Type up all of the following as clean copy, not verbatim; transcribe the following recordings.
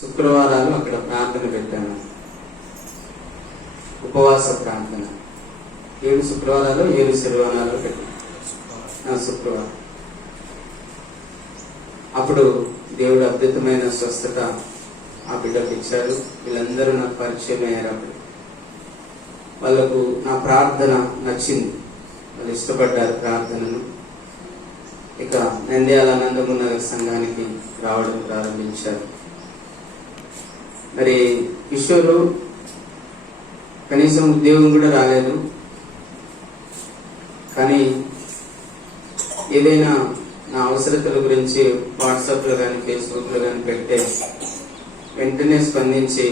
శుక్రవారాలు అక్కడ ప్రార్థన పెట్టాను, ఉపవాస ప్రార్థన. 7 శుక్రవారాలు 7 శనివారాలు పెట్టాను. శుక్రవారం అప్పుడు దేవుడు అద్భుతమైన స్వస్థత ఆ బిడ్డకు ఇచ్చాడు. వీళ్ళందరూ నాకు పరిచయం అయ్యారు. అప్పుడు వాళ్ళకు నా ప్రార్థన నచ్చింది, వాళ్ళు ఇష్టపడ్డారు ప్రార్థనను. ఇక నంద్యాల ఆనందమునగర్ సంఘానికి రావడం ప్రారంభించారు. మరి కిషోరు కనీసం ఉద్యోగం కూడా రాలేదు, కానీ ఏదైనా నా అవసరతల గురించి వాట్సాప్లో కానీ ఫేస్బుక్లో కానీ పెడితే వెంటనే స్పందించి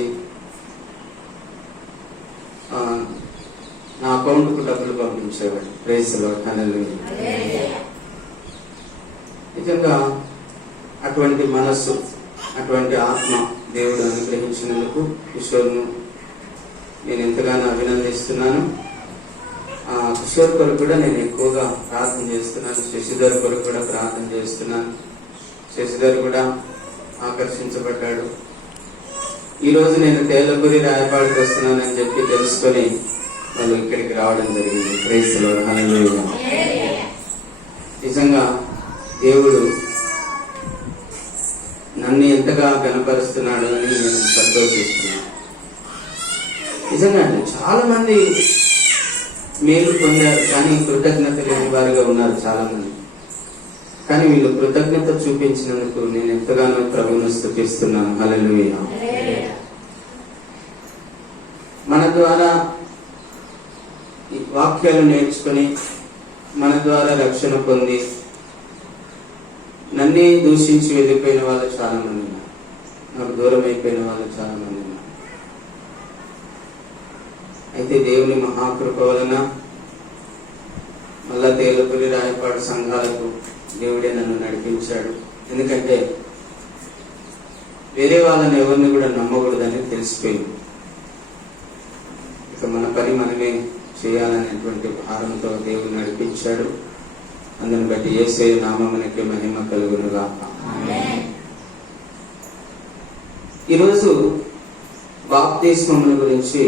నా అకౌంట్కు డబ్బులు పంపించేవాడు. ప్రైజ్ లార్డ్, హల్లెలూయా. నిజంగా అటువంటి మనస్సు, అటువంటి ఆత్మ దేవుడు అనుగ్రహించినందుకు కిషోర్ను నేను ఎంతగానో అభినందిస్తున్నాను. కిషోర్ కొరకు కూడా నేను ఎక్కువగా ప్రార్థన చేస్తున్నాను. శశిధర్ కొరకు కూడా ప్రార్థన చేస్తున్నాను. శశిధర్ కూడా ఆకర్షించబడ్డాడు. ఈరోజు నేను తేలపూరి రాయపాడికి వస్తున్నానని చెప్పి తెలుసుకొని వాళ్ళు ఇక్కడికి రావడం జరిగింది. ప్రైజ్ లార్డ్, హల్లెలూయా. నిజంగా దేవుడు నన్ను ఎంతగా గణపరుస్తున్నాడు అని నేను సంతోషిస్తున్నాను. నిజంగా చాలా మంది మేలు పొందారు, కానీ కృతజ్ఞత లేని వారుగా ఉన్నారు చాలా మంది. కానీ వీళ్ళు కృతజ్ఞత చూపించినందుకు నేను ఎంతగానో ప్రభువును స్తుతిస్తున్నాను. హల్లెలూయా. మన ద్వారా ఈ వాక్యాలు నేర్చుకుని మన ద్వారా రక్షణ పొంది నన్నే దూషించి వెళ్ళిపోయిన వాళ్ళు చాలా మంది ఉన్నారు. నాకు దూరం అయిపోయిన వాళ్ళు చాలా మంది ఉన్నారు. అయితే దేవుని మహాకృప వలన మళ్ళా తేలపల్లి రాయపాడు సంఘాలకు దేవుడే నన్ను నడిపించాడు. ఎందుకంటే వేరే వాళ్ళని ఎవరిని కూడా నమ్మకూడదని తెలిసిపోయింది. ఇక మన పని మనమే చేయాలనేటువంటి భారంతో దేవుడు నడిపించాడు. అందుని బట్టి యేసయ్య నామమునకే మహిమ కలుగును గాక. ఈరోజు బాప్తిస్మముల గురించి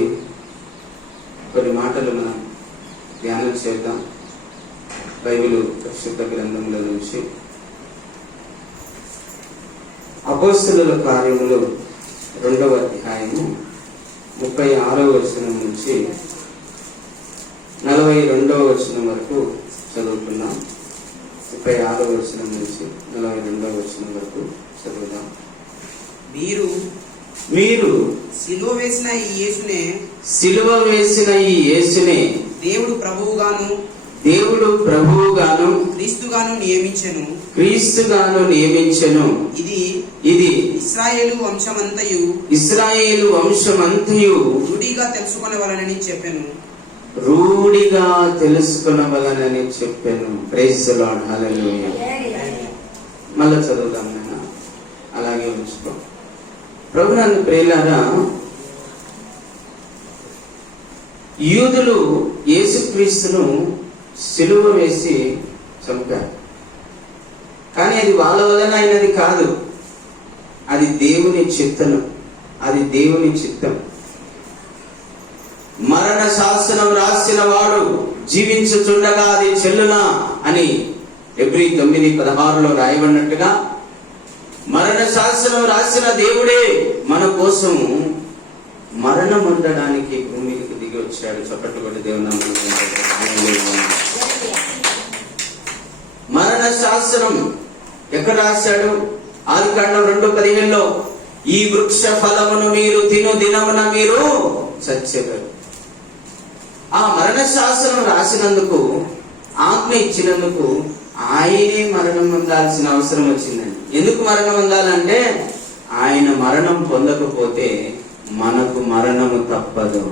కొన్ని మాటలు మనం ధ్యానం చేద్దాం. బైబిలు పరిశుద్ధ గ్రంథముల నుంచి అపోస్తలుల కార్యములు 2వ అధ్యాయము 36వ వచనం నుంచి 42వ వచనం వరకు చదువుతున్నాం. 36వ వచనం నుంచి 42వ వచనం వరకు చదువుదాం. మీరు సిలువ వేసిన ఈ యేసునే దేవుడు ప్రభువుగాను క్రీస్తుగాను నియమించెను. ఇది ఇశ్రాయేలు వంశమంతయు రూఢిగా తెలుసుకొనవలనని చెప్పాను. ప్రైజ్ ది లార్డ్, హల్లెలూయా. మళ్ళా చదువుదాం నాన్న, అలాగే ఉంచుకో. ప్రభునందు ప్రియులారా, యూదులు యేసుక్రీస్తును సిలువ వేసి చంపారు. కానీ అది వాళ్ళ వలన అయినది కాదు, అది దేవుని చిత్తం. మరణ శాసనం రాసిన వాడు జీవించుచుండగా అది చెల్లునా అని హెబ్రీ 9:16 రాయబడినట్టుగా మరణ శాసనం రాసిన దేవుడే మన కోసం మరణం ఉండడానికి భూమికి దిగి వచ్చాడు. చప్పట్లు కొట్టి దేవుని మరణ శాసనం ఎక్కడ రాశాడు? ఆదికాండం 2:15 ఈ వృక్ష ఫలమును మీరు తిను దినమున మీరు చచ్చెదరు. ఆ మరణ శాసనం రాసినందుకు, ఆజ్ఞ ఇచ్చినందుకు ఆయనే మరణం పొందాల్సిన అవసరం వచ్చిందండి. ఎందుకు మరణం పొందాలంటే ఆయన మరణం పొందకపోతే మనకు మరణము తప్పదు.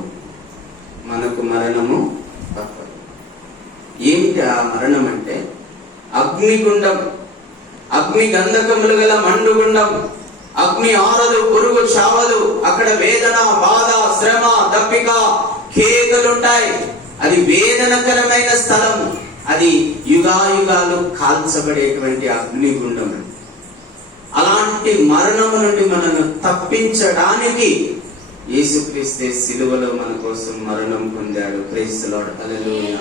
ఏమిటి ఆ మరణం అంటే? అగ్నిగుండం, అగ్ని గంధకములు గల మండుగుండం, అగ్ని ఆరదు, పురుగు చావలు. అక్కడ వేదన, బాధ, శ్రమ, దప్పిక, కేకలుంటాయి. అది వేదనకరమైన స్థలం. అది యుగాయుగాలు కాల్చబడేటువంటి అగ్నిగుండం. అలాంటి మరణము నుండి మనల్ని తప్పించడానికి యేసుక్రీస్తే సిలువలో మన కోసం మరణం పొందాడు. Praise the Lord. హల్లెలూయా.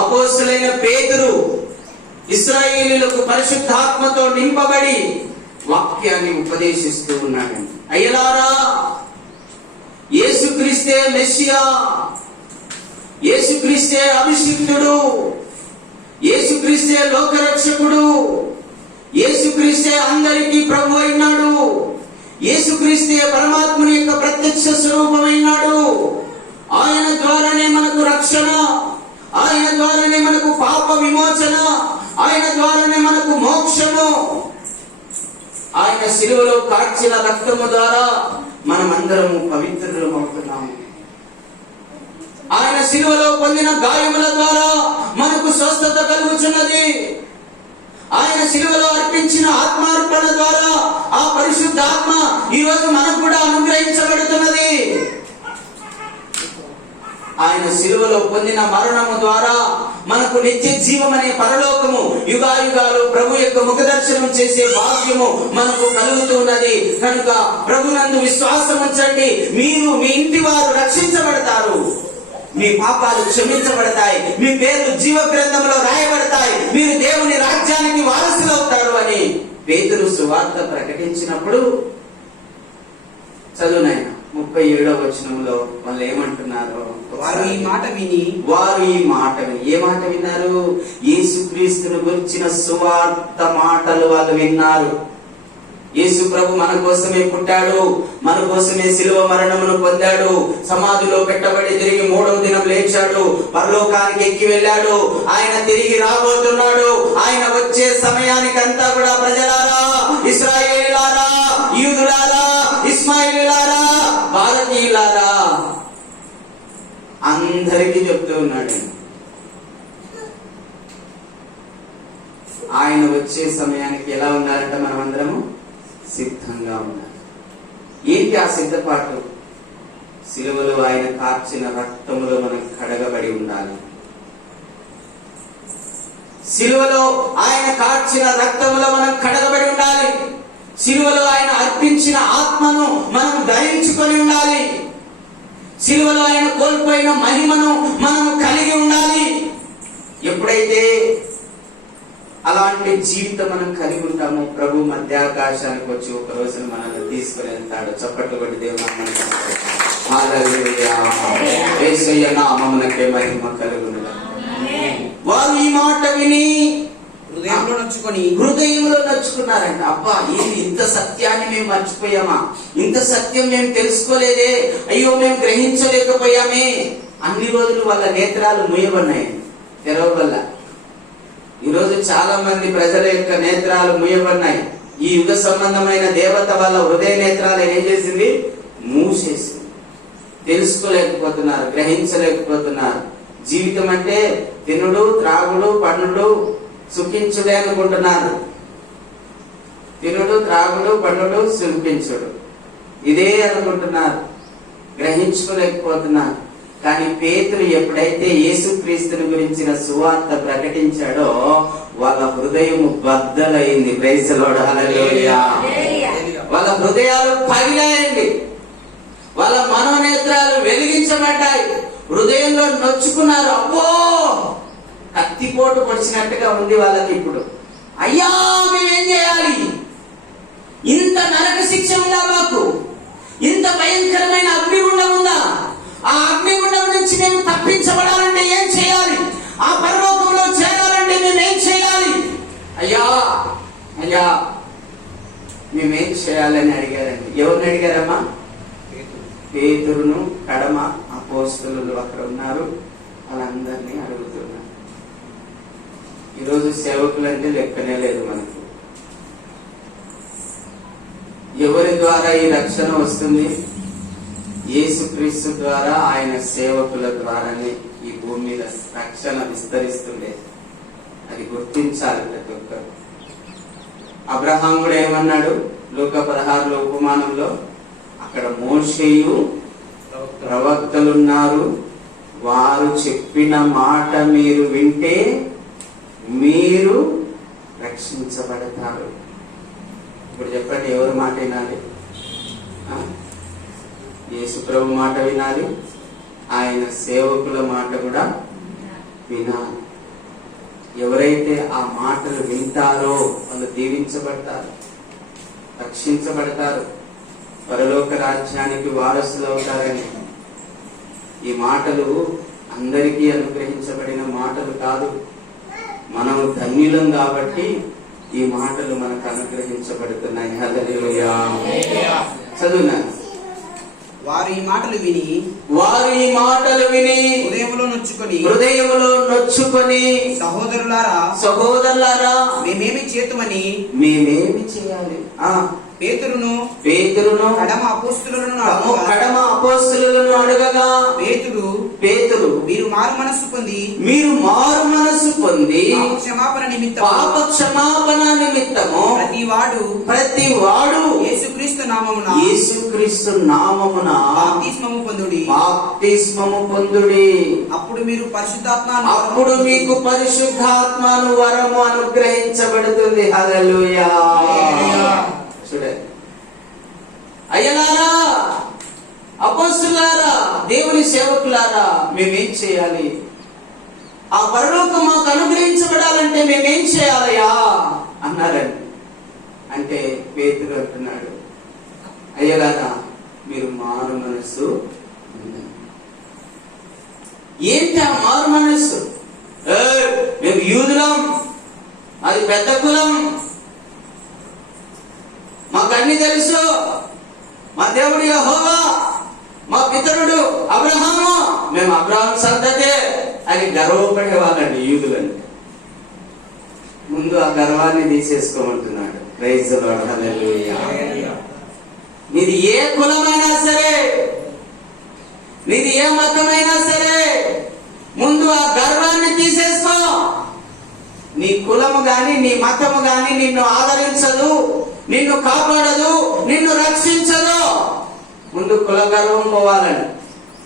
అపోస్తలుడైన పేతురు ఇశ్రాయేలీయులకు పరిశుద్ధాత్మతో నింపబడి వాక్యాన్ని ఉపదేశిస్తూ ఉన్నాడండి. అయ్యలారా, యేసుక్రీస్తే మెస్సియా, యేసుక్రీస్తే అభిషిక్తుడు, యేసుక్రీస్తే లోకరక్షకుడు, యేసుక్రీస్తే అందరికీ ప్రభు అయినాడు, యేసుక్రీస్తే పరమాత్ముని యొక్క ప్రత్యక్ష స్వరూపమైనాడు. ఆయన ద్వారానే మనకు రక్షణ, ఆయన ద్వారానే మనకు పాప విమోచన, ఆయన ద్వారానే మనకు మోక్షము. ఆయన శిలువలో కార్చిన రక్తము ద్వారా మనమందరము పవిత్రులం అవుతున్నాము. ఆయన శిలువలో పొందిన గాయముల ద్వారా మనకు స్వస్థత కలుగుచున్నది. ఆయన శిలువలో అర్పించిన ఆత్మార్పణ ద్వారా ఆ పరిశుద్ధాత్మ ఈ రోజు మనకు కూడా అనుగ్రహించబడుతున్నది. ఆయన శిలువలో పొందిన మరణము ద్వారా మనకు నిత్య జీవం అనే పరలోకము, యుగాయుగాలు ప్రభు యొక్క ముఖ దర్శనం చేసే భాగ్యము మనకు కలుగుతున్నది. కనుక ప్రభునందు విశ్వాసం ఉంచండి, మీరు మీ ఇంటి వారు రక్షించబడతారు, మీ పాపాలు క్షమించబడతాయి, మీ పేర్లు జీవ గ్రంథంలో రాయబడతాయి, మీరు దేవుని రాజ్యానికి వారసులవుతారు అని పేతురు సువార్త ప్రకటించినప్పుడు చదువునైనా 37వ వచనంలో వాళ్ళు ఏమంటున్నారు? వారు ఈ మాట విని ఏ మాట విన్నారు? యేసుక్రీస్తును గురించిన సువార్త మాటలు వాళ్ళు విన్నారు. యేసు ప్రభు మన కోసమే పుట్టాడు, మన కోసమే శిలువ మరణమును పొందాడు, సమాధిలో పెట్టబడి తిరిగి 3వ దినం లేచాడు, పరలోకానికి ఎక్కి వెళ్ళాడు, ఆయన తిరిగి రాబోతున్నాడు. ఆయన వచ్చే సమయానికంతా కూడా ప్రజలారా, ఇశ్రాయేలీయులారా, యూదులారా, ఇస్మాయిలీయులారా, భారతీయులారా అందరికీ చెప్తూ ఉన్నాడు. ఆయన వచ్చే సమయానికి ఎలా ఉన్నారంట? మనమందరము సిద్ధంగా ఉన్నారు. ఏంటి ఆ సిద్ధపాటు? శిలువలో ఆయన కార్చిన రక్తములో మనం కడగబడి ఉండాలి. శిలువలో ఆయన కార్చిన రక్తములో మనం కడగబడి ఉండాలి. శిలువలో ఆయన అర్పించిన ఆత్మను మనం ధరించుకొని ఉండాలి. శిలువలో ఆయన కోల్పోయిన మహిమను మనం కలిగి ఉండాలి. ఎప్పుడైతే అలాంటి జీవితం మనం కలిగి ఉంటామో ప్రభు మధ్యాకాశానికి వచ్చి ఒక రోజున మనల్ని తీసుకుని వెళ్తాడు. చప్పట్లు కొట్టి దేవుని యేసయ్య నామమునకే మహిమ కలుగును. వారు ఈ మాట విని హృదయంలో నచ్చుకున్నారంట. అబ్బా, ఏంటి ఇంత సత్యాన్ని మేము మర్చిపోయామా? ఇంత సత్యం మేము తెలుసుకోలేదే, అయ్యో మేము గ్రహించలేకపోయామే. అన్ని రోజులు వాళ్ళ నేత్రాలు మూయబడినాయి, తెరవబల్ల. ఈరోజు చాలా మంది ప్రజల యొక్క నేత్రాలు మూయబడినాయి. ఈ యుగ సంబంధమైన దేవత వాళ్ళ హృదయ నేత్రాలు ఏం చేసింది? మూసేసింది. తెలుసుకోలేకపోతున్నారు, గ్రహించలేకపోతున్నారు. జీవితం అంటే తినుడు, త్రాగుడు, పండుడు, సుఖించుడే అనుకుంటున్నారు. తినుడు, త్రాగుడు, పండుడు, సుఖించుడు, ఇదే అనుకుంటున్నారు, గ్రహించుకోలేకపోతున్నారు. కానీ పేతురు ఎప్పుడైతే యేసుక్రీస్తుని గురించిన సువార్త ప్రకటించాడో వాళ్ళ హృదయము బద్దలైంది. Praise the Lord. హల్లెలూయా. వాళ్ళ హృదయాలు పగిలాయండి, వాళ్ళ మనోనేత్రాలు వెలిగించబడ్డాయి, హృదయంలో నొచ్చుకున్నారు. అబ్బో, కత్తిపోటు పొడిచినట్టుగా ఉంది వాళ్ళకి. ఇప్పుడు అయ్యా మేమేం చేయాలి? ఇంత నరక శిక్ష ఉందా మాకు? ఇంత భయంకరమైన అగ్నిగుండం ఉందా? ఆ అగ్నిగుండం నుంచి మేము తప్పించబడాలంటే ఏం చేయాలి? ఆ పరలోకంలో చేరాలంటే మేమేం చేయాలి? అయ్యా అయ్యా మేమేం చేయాలని అడిగారండి. ఎవరిని అడిగారమ్మా? పేతురును, కడమ అపోస్తలులు అక్కడ ఉన్నారు, వాళ్ళందరినీ అడుగుతున్నారు. ఈరోజు సేవకులు అంటే లెక్కనే లేదు మనకు. ఎవరి ద్వారా ఈ రక్షణ వస్తుంది? యేసుక్రీస్తు ద్వారా, ఆయన సేవకుల ద్వారానే ఈ భూమి మీద రక్షణ విస్తరిస్తుండే. అది గుర్తించాలి ప్రతి ఒక్కరు. అబ్రహాం కూడా ఏమన్నాడు? లూకా 16లో ఉపమానంలో, అక్కడ మోషేయు ప్రవక్తలున్నారు, వారు చెప్పిన మాట మీరు వింటే మీరు రక్షించబడతారు. ఇప్పుడు చెప్పండి, ఎవరి మాట వినాలి? యేసు ప్రభు మాట వినాలి, ఆయన సేవకుల మాట కూడా వినాలి. ఎవరైతే ఆ మాటలు వింటారో వాళ్ళు దీవించబడతారు, రక్షించబడతారు, పరలోక రాజ్యానికి వారసులు అవుతారని. ఈ మాటలు అందరికీ అనుగ్రహించబడిన మాటలు కాదు. మనం ధన్యులం కాబట్టి ఈ మాటలు మనకు అనుగ్రహించబడుతున్నాయి. హల్లెలూయా. చదువున్నాను. వారు ఈ మాటలు విని హృదయములో నొచ్చుకొని సహోదరులారా మేమేమి చేతుమని మేమేమి చేయాలి? పేతురును కడమ అపోస్తలులను అడగగా పేతురు మీరు మారు మనస్సు పొంది పాప క్షమాపణ నిమిత్తము ప్రతివాడు యేసుక్రీస్తు నామమున బాప్తిస్మము పొందుడి. అప్పుడు మీకు పరిశుద్ధాత్మను వరము అనుగ్రహించబడుతుంది. హల్లెలూయా. చూడండి, అయ్యలారా, అపోస్తలులారా, దేవుని సేవకులారా, మేమేం చేయాలి? ఆ పరలోకం మాకు అనుగ్రహించబడాలంటే మేమేం చేయాలయ్యా అన్నారండి. అంటే పేతురు అంటున్నాడు, అయ్యలారా, మీరు మారు మనస్సు. ఏంటి ఆ మారు మనస్సు? మేము యూదులం, అది పెద్ద కులం, మాకు అన్ని తెలుసు, మా దేవుడు యెహోవా, మా పితరుడు అబ్రహాము, మేము అబ్రహాము సంతతే అని గర్వపడే వాళ్ళండి యూదులంటే. ముందు ఆ గర్వాన్ని తీసేసుకోమంటున్నాడు. Praise the Lord. హల్లెలూయా. నీది ఏ కులమైనా సరే, నీది ఏ మతమైనా సరే, ముందు ఆ గర్వాన్ని తీసేసుకో. నీ కులము గాని నీ మతము గాని నిన్ను ఆదరించదు, నిన్ను కాపాడదు, నిన్ను రక్షించదు. ముందు కుల గర్వం పోవాలని,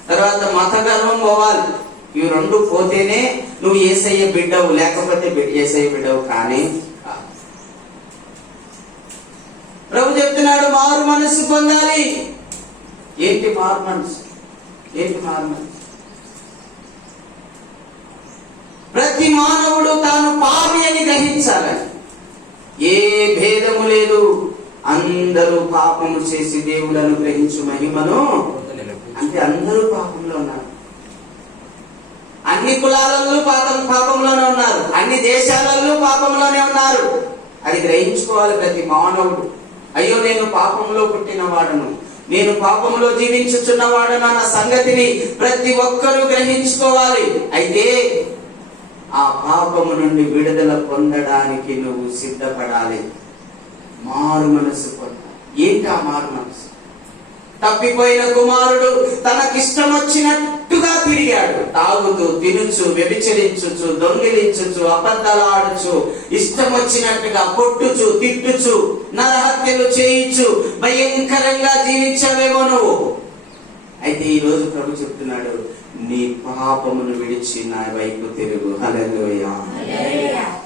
తర్వాత మత గర్వం పోవాలి. ఇవి రెండు పోతేనే నువ్వు యేసయ్య బిడ్డవు, లేకపోతే యేసయ్య బిడ్డవు కానీ. ప్రభు చెప్తున్నాడు, మారు మనస్సు పొందాలి. ఏంటి మారు మనసు? ప్రతి మానవుడు తాను పాపి అని గ్రహించాలని. ఏ భేదము లేదు, అందరూ పాపము చేసి దేవుడు అనుగ్రహించు మహిమను. అంటే అందరూ పాపంలో ఉన్నారు. అన్ని కులాలలో పాపంలోనే ఉన్నారు, అన్ని దేశాలలో పాపంలోనే ఉన్నారు. అది గ్రహించుకోవాలి ప్రతి మానవుడు. అయ్యో, నేను పాపంలో పుట్టిన వాడను, నేను పాపంలో జీవించుచున్నవాడను అన్న సంగతిని ప్రతి ఒక్కరూ గ్రహించుకోవాలి. అయితే ఆ పాపము నుండి విడుదల పొందడానికి నువ్వు సిద్ధపడాలి. మారు మనసు పొందాలి. ఏంటి ఆ మారు మనసు? తప్పిపోయిన కుమారుడు తనకిష్టం వచ్చినట్టుగా తిరిగాడు. తాగుతూ, తినుచు, వ్యభిచరించుచు, దొంగిలించుచు, అబద్ధాలు ఆడుచు, ఇష్టం వచ్చినట్టుగా కొట్టుచు, తిట్టుచు, నరహత్యలు చేయించు భయంకరంగా జీవించావేమో నువ్వు. అయితే ఈ రోజు ప్రభు చెప్తున్నాడు, నీ పాపమును విడిచి నా వైపు తిరుగు. హల్లెలూయా.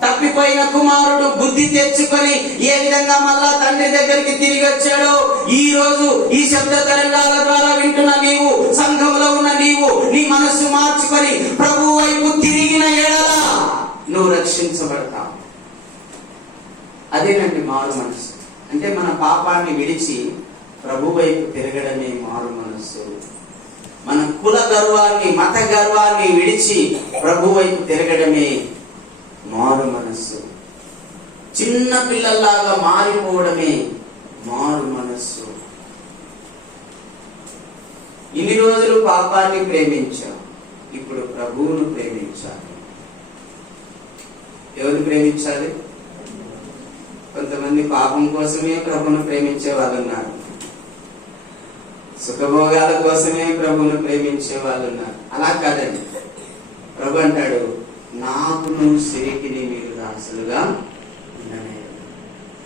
తప్పిపోయిన కుమారుడు బుద్ధి తెచ్చుకొని ఏ విధంగా మళ్ళా తండ్రి దగ్గరికి తిరిగి వచ్చాడో, ఈ రోజు ఈ శబ్ద తరంగాల ద్వారా వింటున్న నీవు, సంఘంలో ఉన్న నీవు, నీ మనస్సు మార్చుకొని ప్రభు వైపు తిరిగిన ఎడల నువ్వు రక్షించబడతావు. అదేనండి మారు మనస్సు అంటే. మన పాపాన్ని విడిచి ప్రభు వైపు తిరగడమే మారు మనస్సు. మన కుల గర్వాన్ని, మత గర్వాన్ని విడిచి ప్రభు వైపు తిరగడమే మారు మనస్సు. చిన్న పిల్లల్లాగా మారిపోవడమే మారు మనస్సు. ఇన్ని రోజులు పాపాన్ని ప్రేమించాం, ఇప్పుడు ప్రభువును ప్రేమించాలి. ఎవరిని ప్రేమించాలి? కొంతమంది పాపం కోసమే ప్రభువును ప్రేమించే వాళ్ళు ఉన్నారు, సుఖభోగాల కోసమే ప్రభువును ప్రేమించే వాళ్ళు ఉన్నారు. అలా కాదండి. ప్రభు అంటాడు, నాకును సిరికిని మీరు దాసులుగా ఉండనే,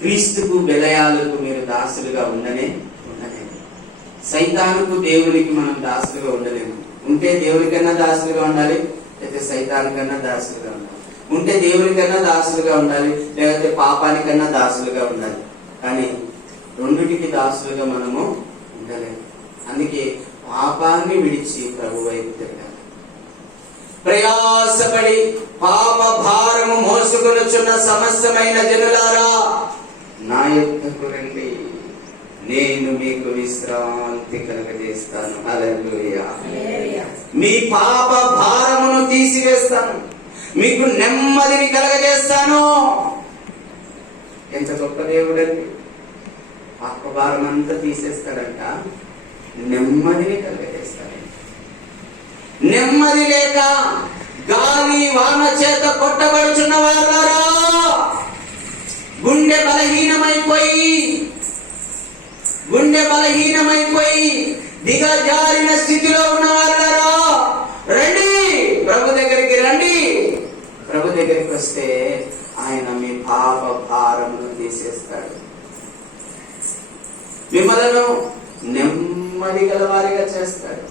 క్రీస్తుకు బెలయాలకు మీరు దాసులుగా ఉండనే. సైతానుకు దేవునికి మనం దాసులుగా ఉండలేము. ఉంటే దేవునికన్నా దాసులుగా ఉండాలి, అయితే సైతానికన్నా దాసులుగా ఉండాలి. ఉంటే దేవునికన్నా దాసులుగా ఉండాలి, లేకపోతే పాపానికన్నా దాసులుగా ఉండాలి. కానీ రెండిటికి దాసులుగా మనము ఉండలేము. అందుకే పాపాన్ని విడిచి ప్రభు వైపు తిరగాలి. ప్రయాసపడి పాప భారము మోసుకొనుచున్న సమస్తమైన జనులారా, నా యొద్దకు రండి, నేను మీకు విశ్రాంతి కలుగజేస్తాను. హల్లెలూయా. మీ పాప భారమును తీసివేస్తాను, మీకు నెమ్మదిని కలుగజేస్తాను. ఎంత గొప్ప దేవుడండి! పాప భారం అంతా తీసేస్తాడంట, నెమ్మదిని కలుగజేస్తాడు. నెమ్మది లేక గాలి వాన చేత కొట్టబడుచున్న వారులారా, గుండె బలహీనమైపోయి దిగజారిన స్థితిలో ఉన్న వారులారా, రండి, ప్రభు దగ్గరికి రండి. ప్రభు దగ్గరికి వస్తే ఆయన మీ పాప భారమును తీసేస్తాడు, మిమ్మలను నెమ్మది గలవారిగా చేస్తాడు.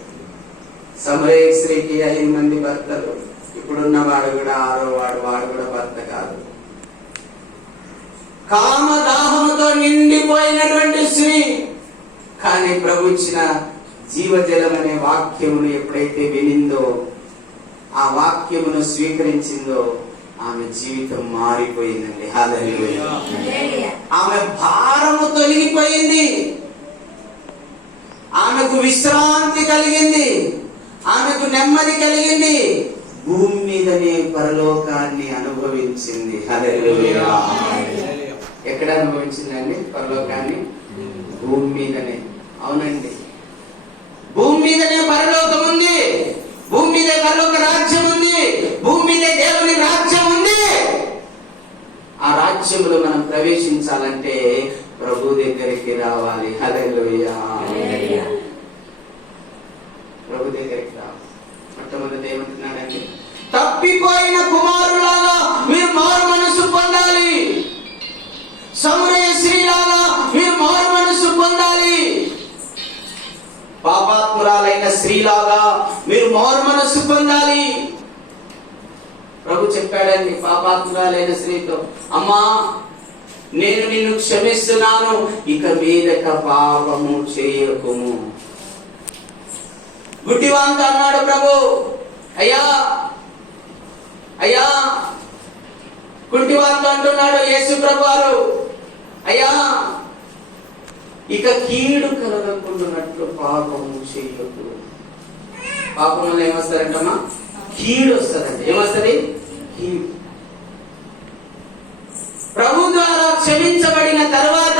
సమరయ స్త్రీకి 5 మంది భర్తలు, ఇప్పుడున్న వాడు కూడా 6వ వాడు కూడా భర్త కాదు. కామదాహముతో నిండిపోయినటువంటి స్త్రీ, కానీ ప్రభు ఇచ్చిన జీవజలం అనే వాక్యమును ఎప్పుడైతే వినిందో, ఆ వాక్యమును స్వీకరించిందో, ఆమె జీవితం మారిపోయిందండి. హల్లెలూయా. ఆమె భారము తొలగిపోయింది, ఆమెకు విశ్రాంతి కలిగింది, ఆమెకు నెమ్మది కలిగింది, భూమి మీదనే పరలోకాన్ని అనుభవించింది. హల్లెలూయా. ఎక్కడ అనుభవించిందండి పరలోకాన్ని? భూమి మీదనే. అవునండి, భూమి మీదనే పరలోకం ఉంది, భూమి మీదే పరలోక రాజ్యం ఉంది, భూమి మీదే దేవుని రాజ్యం ఉంది. ఆ రాజ్యములో మనం ప్రవేశించాలంటే ప్రభు దగ్గరికి రావాలి. హల్లెలూయా. ప్రభు దగ్గరికి రావాలి. మొట్టమొదటి ఏమంటున్నాడండి? తప్పిపోయిన కుమారులాగా మీరు మారు మనసు పొందాలి. సమరయ స్త్రీలాగా మీరు మారు మనసు పొందాలి. పాపాత్మురాలైన స్త్రీలాగా మీరు మారు మనసు పొందాలి. ప్రభు చెప్పాడండి పాపాత్మురాలైన స్త్రీతో, అమ్మా, నేను నిన్ను క్షమిస్తున్నాను, ఇక మీదట పాపము చేయకుము. గుడ్డివాంత అన్నాడు ప్రభు, అయ్యా అయ్యా, గుడ్డివాంత అంటున్నాడు యేసు ప్రభు వారు, అయ్యా, ఇక కీడు కలగకుండానట్లు పాపము చేయకు. పాపం వల్ల ఏమొస్తారంటమ్మా? కీడు వస్తుందండి. ఏమొస్తుంది? కీడు. ప్రభు ద్వారా క్షమించబడిన తర్వాత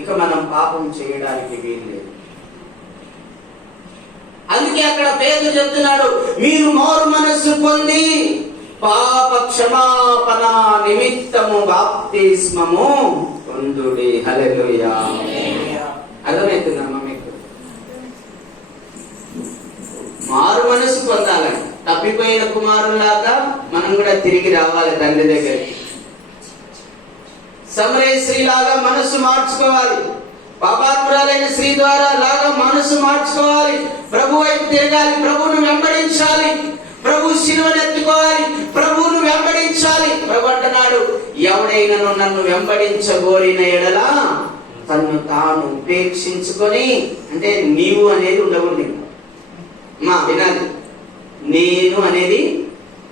ఇక మనం పాపం చేయడానికి వీల్లేదు. అందుకే అక్కడ పేతురు చెప్తున్నాడు, మీరు మారు మనస్సు పొంది పాప క్షమాపణ నిమిత్తము బాప్తిస్మము పొందుడి. హల్లెలూయా. అర్థమవుతుందమ్మా మీకు? మారు మనసు పొందాలని, తప్పిపోయిన కుమారులాగా మనం కూడా తిరిగి రావాలి తండ్రి దగ్గరికి. సమరయ స్త్రీలాగా మనసు మార్చుకోవాలి, పాపాత్మురాలైన స్త్రీ ద్వారా లాగా మనసు మార్చుకోవాలి, ప్రభు వైపు తిరగాలి, ప్రభువును వెంబడించాలి, ప్రభు శిలువను ఎత్తుకోవాలి, ప్రభువును వెంబడించాలి. ప్రభు అంటున్నాడు, ఎవడైనను నన్ను వెంబడించగోరిన ఎడల తన్ను తాను ఉపేక్షించుకొని, అంటే నీవు అనేది ఉండకూడదు, మా వినాలి, నేను అనేది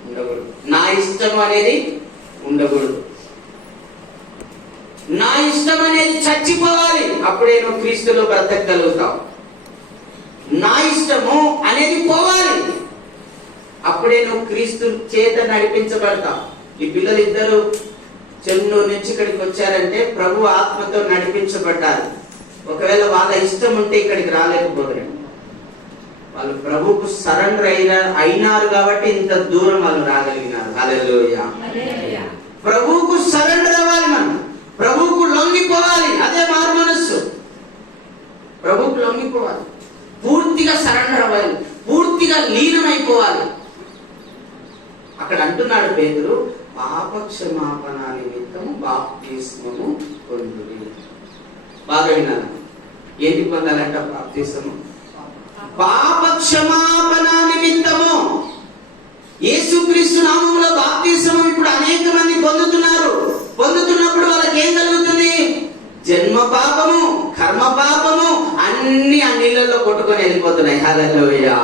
ఉండకూడదు, నా ఇష్టం అనేది ఉండకూడదు, నా ఇష్టం అనేది చచ్చిపోవాలి, అప్పుడే నువ్వు క్రీస్తులో బ్రతకగలుగుతావు. నా ఇష్టము అనేది పోవాలి, అప్పుడే నువ్వు క్రీస్తు చేత నడిపించబడతావు. ఈ పిల్లలు ఇద్దరు చెన్నూరు నుంచి ఇక్కడికి వచ్చారంటే ప్రభు ఆత్మతో నడిపించబడ్డారు. ఒకవేళ వాళ్ళ ఇష్టం ఉంటే ఇక్కడికి రాలేకపోతారు. వాళ్ళు ప్రభుకు సరెండర్ అయినారు కాబట్టి ఇంత దూరం వాళ్ళు రాగలిగినారు. హల్లెలూయా. ప్రభువుకు సరెండర్ అవ్వాలి, మనం ప్రభువుకు లొంగిపోవాలి. అదే మారు మనస్సు. ప్రభువుకు లొంగిపోవాలి, పూర్తిగా సరెండర్ అవ్వాలి, పూర్తిగా లీనమైపోవాలి. అక్కడ అంటున్నాడు పేతురు, పాప క్షమాపణ నిమిత్తము బాప్తిస్మము పొందుడి. బాగా వినాలి, ఏంటి పొందాలంట బాప్తిస్మము? పాప క్షమాపణ నిమిత్తము. యేసుక్రీస్తు నామములో బాప్తిస్మం ఇప్పుడు అనేక మంది పొందుతున్నప్పుడు వాళ్ళకి ఏం కలుగుతుంది? జన్మ పాపము, కర్మ పాపము అన్ని ఆ నీళ్ళల్లో కొట్టుకొని వెళ్ళిపోతున్నాయి. హల్లెలూయా.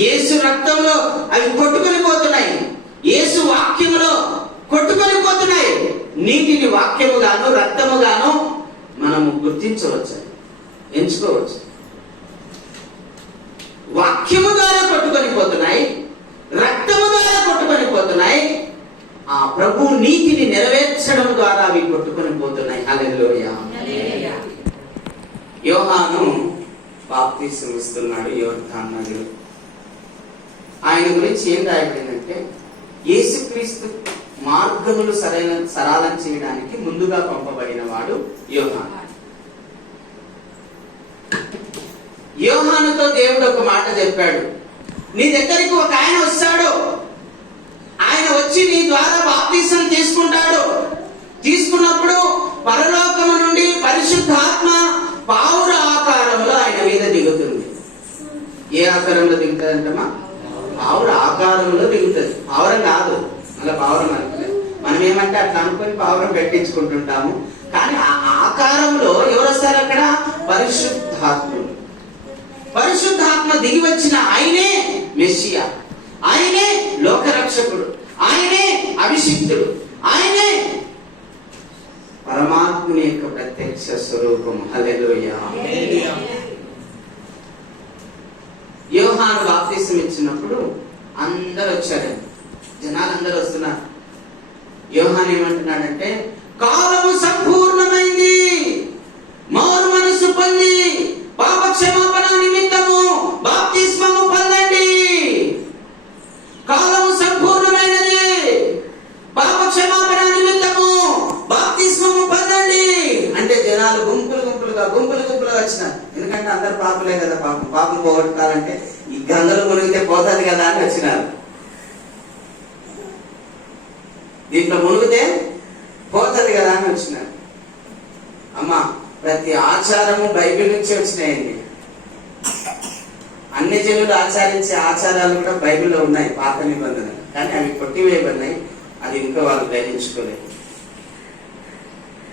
యేసు రక్తంలో అవి కొట్టుకొని పోతున్నాయి, యేసు వాక్యములో కొట్టుకొని పోతున్నాయి. నీటిని వాక్యముగాను రక్తముగాను మనము గుర్తించవచ్చు, ఎంచుకోవచ్చు. వాక్యము ద్వారా కొట్టుకొని పోతున్నాయి, రక్తము ద్వారా కొట్టుకొని పోతున్నాయి. ఆ ప్రభు నీతిని నెరవేర్చడం ద్వారా అవి కొట్టుకొని పోతున్నాయి. హల్లెలూయా. యోహాను బాప్తిస్మం ఇస్తున్నాడు యోర్దాను నదిలో. ఆయన గురించి ఏం రాయబడిందంటే, యేసుక్రీస్తు మార్గములు సరళం చేయడానికి ముందుగా పంపబడిన వాడు యోహాను. యోహానుతో దేవుడు ఒక మాట చెప్పాడు, నీ దగ్గరికి ఒక ఆయన వస్తాడు, ఆయన వచ్చి నీ ద్వారా బాప్తిసం తీసుకుంటాడు. తీసుకున్నప్పుడు పరలోకము నుండి పరిశుద్ధాత్మ పావుర ఆకారంలో ఆయన మీద దిగుతుంది. ఏ ఆకారంలో దిగుతుందంటమ్మా? పావుర ఆకారంలో దిగుతుంది. పావురం కాదు, మళ్ళీ పావురం అనుకోలేదు. మనం ఏమంటే అట్లా అనుకుని పావురం పెట్టించుకుంటుంటాము. కానీ ఆ ఆకారంలో ఎవరు వస్తారు అక్కడ? పరిశుద్ధాత్ముడు. పరిశుద్ధాత్మ దిగి వచ్చిన ఆయనే మెస్సియా, ఆయనే లోకరక్షకుడు, ఆయనే అభిషిక్తుడు, ఆయనే పరమాత్ముని యొక్క ప్రత్యక్ష స్వరూపం. హల్లెలూయా. యోహాను బాప్తిసం ఇచ్చినప్పుడు అందరూ వచ్చారు, జనాలందరూ వస్తున్నారు. యోహాను ఏమంటున్నాడంటే, కాలము సంపూర్ణమైంది, మారు మనసు పొంది పాప క్షమాపణ నిమిత్తము బాప్తిస్మము పొందండి. కాలము సంపూర్ణమైనది, పాప క్షమాపణ నిమిత్తము బాప్తిస్మము పొందండి అంటే జనాలు గుంపులుగా వచ్చినారు. ఎందుకంటే అందరు పాపలే కదా, పాపం పోగొట్టాలంటే ఈ గంగలు మునిగితే పోతుంది కదా అని వచ్చినారు. దీంట్లో మునిగితే పోతుంది కదా అని వచ్చినారు. అమ్మా, ప్రతి ఆచారము బైబిల్ నుంచి వచ్చినాయండి. అన్ని జనులు ఆచరించే ఆచారాలు కూడా బైబిల్లో ఉన్నాయి, పాత నిబంధనలు. కానీ అవి కొట్టివేయబడినాయి, అది ఇంకా వాళ్ళు గ్రహించుకోలేదు.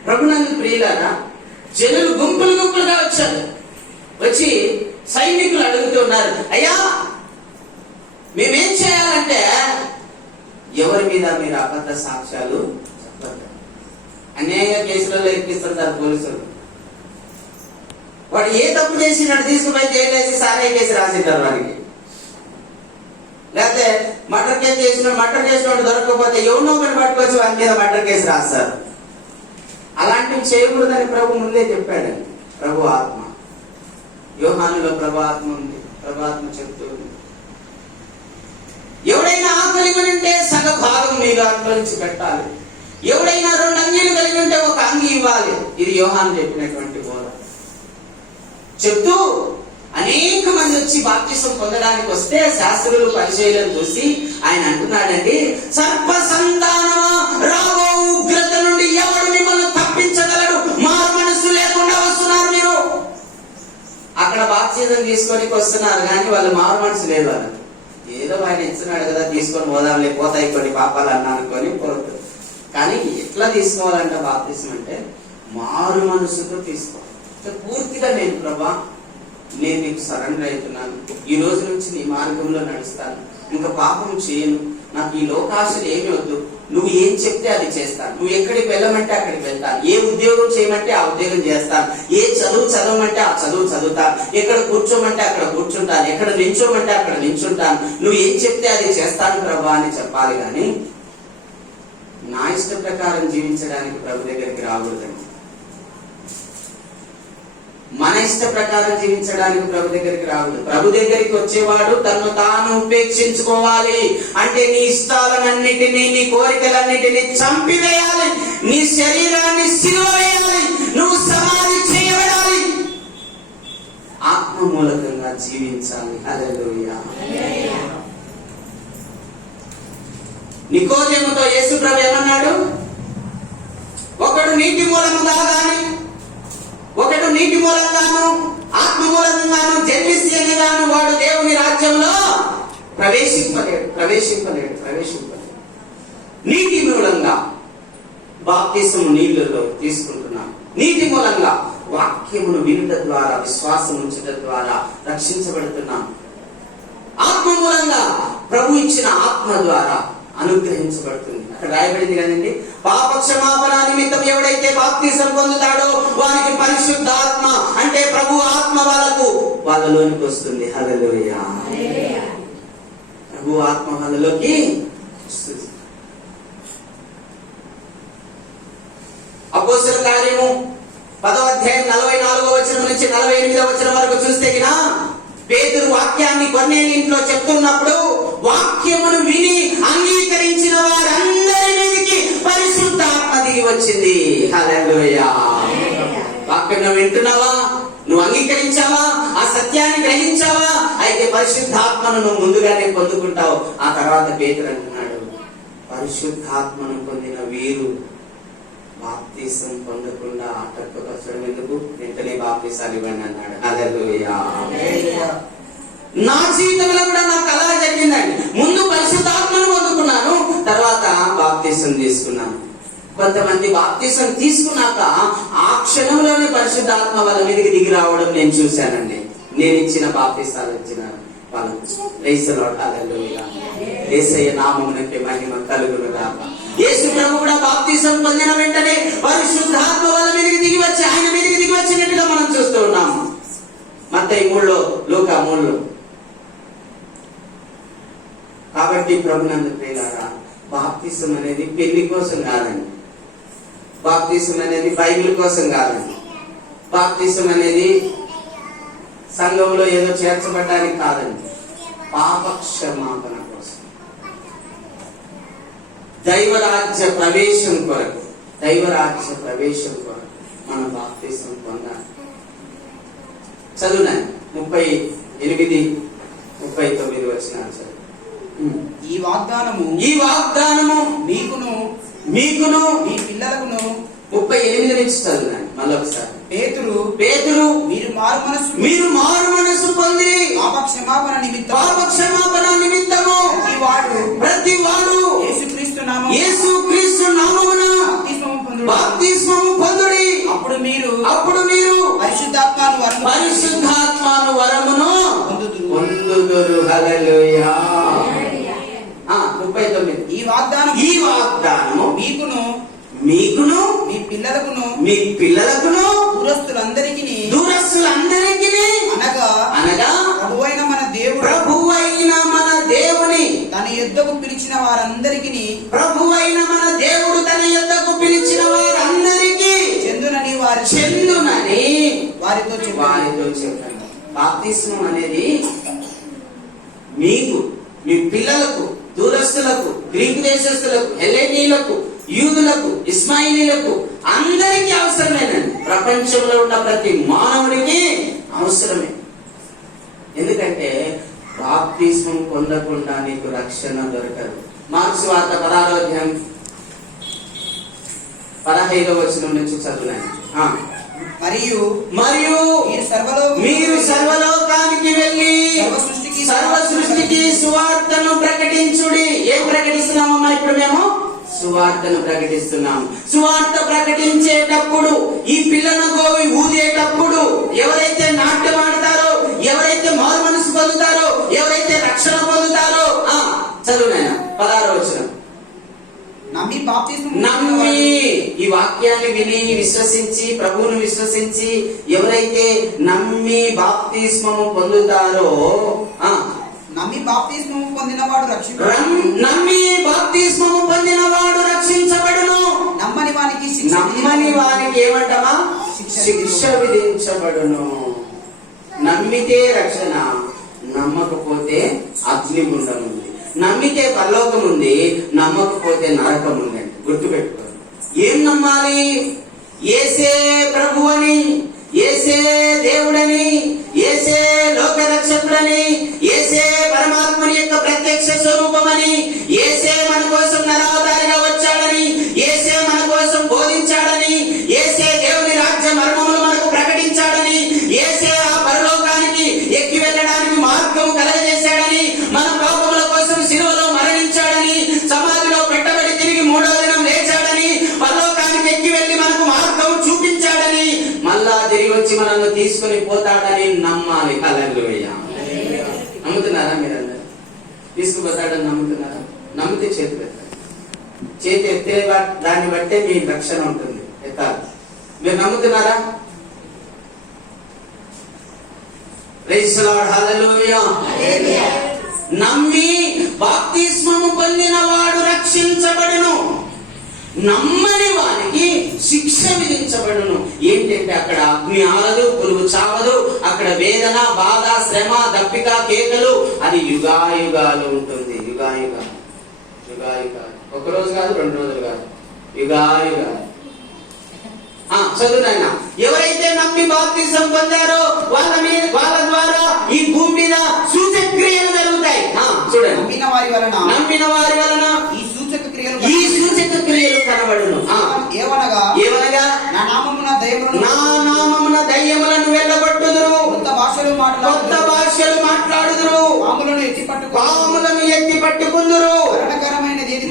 ప్రభునందు ప్రియులారా, జనులు గుంపులుగా వచ్చారు. వచ్చి సైనికులు అడుగుతున్నారు, అయ్యా మేమేం చేయాలంటే ఎవరి మీద మీరు అబద్ధ సాక్ష్యాలు చెప్పద్దు. అనేక కేసులలో ఎక్కిస్తుంటారు పోలీసులు. వాడు ఏ తప్పు చేసినట్టు తీసుకుపోయి జైలు వేసి సారే కేసు రాసింటారు వాడికి. లేకపోతే మర్డర్ కేసు చేసినట్టు దొరకకపోతే ఎవరినో ఒకటి పట్టుకొచ్చి వారి మీద మర్డర్ కేసు రాస్తారు. అలాంటివి చేయకూడదని ప్రభు ముందే చెప్పాడండి. ప్రభు ఆత్మ, యోహానులో ప్రభు ఆత్మ ఉంది. ప్రభు ఆత్మ చెప్తూ ఉంది, ఎవడైనా ఆకలి ఉంటే సగ భాగం మీరు ఆకలించి పెట్టాలి. ఎవడైనా 2 అంగీలు కలిగి ఉంటే 1 అంగీ ఇవ్వాలి. ఇది యోహాను చెప్పినటువంటి బోధ. చెప్తూ అనేక మంది వచ్చి బాప్తిసం పొందడానికి వస్తే శాస్త్రులు పరిచయులను చూసి ఆయన అంటున్నాడండి, సర్ప సంతానమా, రాబో ఉగ్రత నుండి ఎవడు మిమ్మల్ని తప్పించగలడు? మారు మనసు లేకుండా వస్తున్నారు మీరు. అక్కడ బాప్తిసం తీసుకొని వస్తున్నారు, కానీ వాళ్ళు మారు మనసు లేదు. వాళ్ళు ఏదో ఆయన ఇస్తున్నాడు కదా, తీసుకొని పోదాంలే, పోతాయి కొన్ని పాపాలు అన్నా అనుకొని పోతుంది. కానీ ఎట్లా తీసుకోవాలంటే బాప్తిసం అంటే మారు మనసుతో తీసుకోవాలి. పూర్తిగా నేను ప్రభా, నేను నీకు సరెండర్ అవుతున్నాను, ఈ రోజు నుంచి నీ మార్గంలో నడుస్తాను, ఇంకా పాపం చేయను, నాకు ఈ లోకాశలు ఏమి వద్దు, నువ్వు ఏం చెప్తే అది చేస్తాను, నువ్వు ఎక్కడికి వెళ్ళమంటే అక్కడికి వెళ్తాను, ఏ ఉద్యోగం చేయమంటే ఆ ఉద్యోగం చేస్తాను, ఏ చదువు చదవమంటే ఆ చదువు చదువుతాను, ఎక్కడ కూర్చోమంటే అక్కడ కూర్చుంటాను, ఎక్కడ నించోమంటే అక్కడ నించుంటాను, నువ్వు ఏం చెప్తే అది చేస్తాను ప్రభా అని చెప్పాలి. కానీ నా ఇష్ట ప్రకారం జీవించడానికి ప్రభు దగ్గరికి రాకూడదండి. మన ఇష్ట ప్రకారం జీవించడానికి ప్రభు దగ్గరికి రాకూడదు. ప్రభు దగ్గరికి వచ్చేవాడు తను తాను ఉపేక్షించుకోవాలి. అంటే నీ ఇష్టాలన్నిటినీ, నీ కోరికలన్నిటినీ చంపివేయాలి, నీ శరీరాన్ని సిలువ వేయాలి, నువ్వు సమాధి చేయబడాలి, ఆత్మ మూలకంగా జీవించాలి. హల్లెలూయా. నికోదేముతో యేసు ప్రభు ఏమన్నాడు? ఒకడు నీటి మూలముగా గాని, ఒకడు నీటి మూలంగాను ఆత్మ మూలంగాను జన్మిస్తేనే గాను వాడు దేవుని రాజ్యంలో ప్రవేశింపలేడు. నీటి మూలంగా బాప్తిసము నీళ్ళలో తీసుకుంటున్నాం. నీటి మూలంగా వాక్యమును వినుట ద్వారా, విశ్వాసం ఉంచుట ద్వారా రక్షించబడుతున్నాం. ఆత్మ మూలంగా ప్రభు ఇచ్చిన ఆత్మ ద్వారా అనుగ్రహించబడుతుంది. అక్కడ రాయబడింది కదండి, పాప క్షమాపణ నిమిత్తం ఎవడైతే బాప్తిసం పొందుతాడో వానికి పరిశుద్ధాత్మ అంటే ప్రభు ఆత్మ వాళ్ళలోనికి వస్తుంది. హల్లెలూయా. ప్రభు ఆత్మ వాళ్ళలోకి వస్తుంది. అపోస్తలుల కార్యము 10వ అధ్యాయం 44వ వచనం నుంచి 48వ వచనం వరకు చూస్తే గినా పేతురు వాక్యాన్ని కొన్నేళ్ళ ఇంట్లో చెప్తున్నప్పుడు వాక్యమును విని అంగీకరించిన వారందరి మీదకి పరిశుద్ధాత్మ దిగి వచ్చింది. హల్లెలూయా. వాక్యం వింటున్నావా? నువ్వు అంగీకరించావా? ఆ సత్యాన్ని గ్రహించావా? అయితే పరిశుద్ధాత్మను నువ్వు ముందుగానే పొందుకుంటావు. ఆ తర్వాత పేతురు అంటున్నాడు, పరిశుద్ధాత్మను పొందిన వీరు బాప్తిసం పొందకుండా ఆటంకపరచడం ఎందుకు? వెంటనే బాప్తిసాలు ఇవ్వండి అన్నాడు. హల్లెలూయా. నా జీవితంలో కూడా నాకు అలా జరిగిందండి. ముందు పరిశుద్ధాత్మను పొందుకున్నాను, తర్వాత బాప్తిసం తీసుకున్నాను. కొంతమంది బాప్తిసం తీసుకున్నాక ఆ క్షణంలోనే పరిశుద్ధాత్మ వాళ్ళ మీదకి దిగి రావడం నేను చూశానండి. నేను ఇచ్చిన బాప్తిసాలు ఇచ్చిన వాళ్ళు. Praise the Lord. హల్లెలూయా. యేసయ్య నామమునకే మహిమ కలుగును గాక. యేసు ప్రభు కూడా బాప్తిసం పొందిన వెంటనే పరిశుద్ధాత్మ వాళ్ళ మీదకి దిగి వచ్చి ఆయన మీదకి దిగి వచ్చినట్టుగా మనం చూస్తూ ఉన్నాము. మత్తయి 3లో, లూకా 3లో. కాబట్టి ప్రభునందు ప్రియులారా, బాప్తిసం అనేది పెళ్లి కోసం కాదండి. బాప్తిసం అనేది బైబిల్ కోసం కాదండి. బాప్తిసం అనేది సంఘంలో ఏదో చేర్చబడ్డానికి కాదండి. పాప క్షమాపణ కోసం, దైవరాజ్య ప్రవేశం కొరకు మనం బాప్తిసం పొందాలి. చదువునాయి 38, 39 వచనాలు చదువు. ఈ వాగ్దానము మీకును మీ పిల్లలకును 38 నుంచి చదువునాయి మళ్ళొకసారి. పేతురు మీరు మారు మనసు పొంది పాప క్షమాపణ నిమిత్తము ప్రతివాడు యేసుక్రీస్తు నామమున బాప్తిస్మము పొందుడి. అప్పుడు మీరు పరిశుద్ధాత్మను వరమును పొందుదురు. హల్లెలూయా. 39. ఈ వాగ్దానము మీకును మీ పిల్లలకును దూరస్తులందరికీ అనగా ప్రభువైన మన దేవుని తన యొద్దకు పిలిచిన వారందరికీ చెందునని వారితో చెప్పండి. బాప్తిస్మం అనేది మీకు, మీ పిల్లలకు, దూరస్తులకు, గ్రీకు దేశస్తులకు, హెలెనీయులకు, యూదులకు, ఇస్మాయిలీలకు అందరికీ అవసరమేనండి. ప్రపంచంలో ఉన్న ప్రతి మానవుడికి అవసరమే. ఎందుకంటే బాప్తిస్మం పొందకుండా నీకు రక్షణ దొరకదు. మార్క్స్ వార్త 16వ అధ్యాయం 15వ వచనం నుంచి చదువునాను. మరియు మీరు సర్వలోకానికి వెళ్ళి సర్వ సృష్టికి సువార్తను ప్రకటించుడి. ఏం ప్రకటిస్తున్నామమ్మా? ఇప్పుడు మేము సువార్తను ప్రకటిస్తున్నాము. సువార్త ప్రకటించేటప్పుడు, ఈ పిల్లల గోవి ఊదేటప్పుడు ఎవరైతే నాట్యం ఆడతారో, ఎవరైతే మారు మనసు పొందుతారో, ఎవరైతే రక్షణ పొందుతారో, చదువునాయన 16వ వచనం. నమ్మి ఈ వాక్యాన్ని విని విశ్వసించి, ప్రభువును విశ్వసించి ఎవరైతే నమ్మి బాప్తిస్మము పొందుతారో, నమ్మి బాప్తిస్మము పొందినవాడు రక్షించబడును. నమ్మని వానికి ఏమంటావా? శిక్ష విధించబడును. నమ్మితే రక్షణ, నమ్మకపోతే అగ్నిగుండం ఉంది. నమ్మితే పరలోకం ఉంది, నమ్మకపోతే నరకం ఉందండి. గుర్తుపెట్టుకోండి. ఏం నమ్మాలి? యేసే ప్రభు అని, యేసే దేవుడని, యేసే లోక రక్షకుడని, యేసే పరమాత్మని యొక్క ప్రత్యక్ష స్వరూపమని, యేసే మన కోసం నరావతారిగా వచ్చాడని, యేసే మన కోసం బోధించాడని, యేసే దేవుని రాజ్య మర్మములు మనకు ప్రకటించాడని, యేసే ఆ పరలోకానికి ఎక్కి వెళ్ళడానికి మార్గం కలగజేశాడని, మన పాపం వచ్చి మనల్ని తీసుకొని పోతాడని నమ్మాలి. హల్లెలూయా. నమ్ముతున్నారా మీరందరూ? తీసుకుపోతాడని నమ్ముతున్నారా? నమ్మితే చేతి పెట్టాలి. చేతి ఎత్తే దాన్ని బట్టే మీ రక్షణ ఉంటుంది. ఎత్తాలి. మీరు నమ్ముతున్నారా? Praise the Lord. హల్లెలూయా. నమ్మి బాప్తిస్మము పొందిన వాడు రక్షించబడును, నమ్మని వానికి శిక్ష విధించబడును. ఏంటంటే అక్కడ అగ్ని ఆరదు, పురుగు చావదు, అక్కడ వేదన, బాధ, శ్రమ, దప్పిక, కేకలు, అది యుగాయుగాలు ఉంటుంది. యుగాయుగాలు, యుగాయుగాలు. ఒక రోజు కాదు, 2 రోజులు కాదు, యుగాయుగాలు. చదువునైనా ఎవరైతే నమ్మి బాప్తిసం పొందారో వాళ్ళ ద్వారా ఈ భూమి మీద సూచక్రియలు జరుగుతాయి. చూడండి, నమ్మిన వారి వలన ఈ సూచక క్రియలు కనబడును. ఏవనగా నా నామమున దయ్యములను వెళ్ళగొట్టుదురు, కొత్త భాషలు మాట్లాడుదురు, పాములను ఎత్తి పట్టుకుందురు,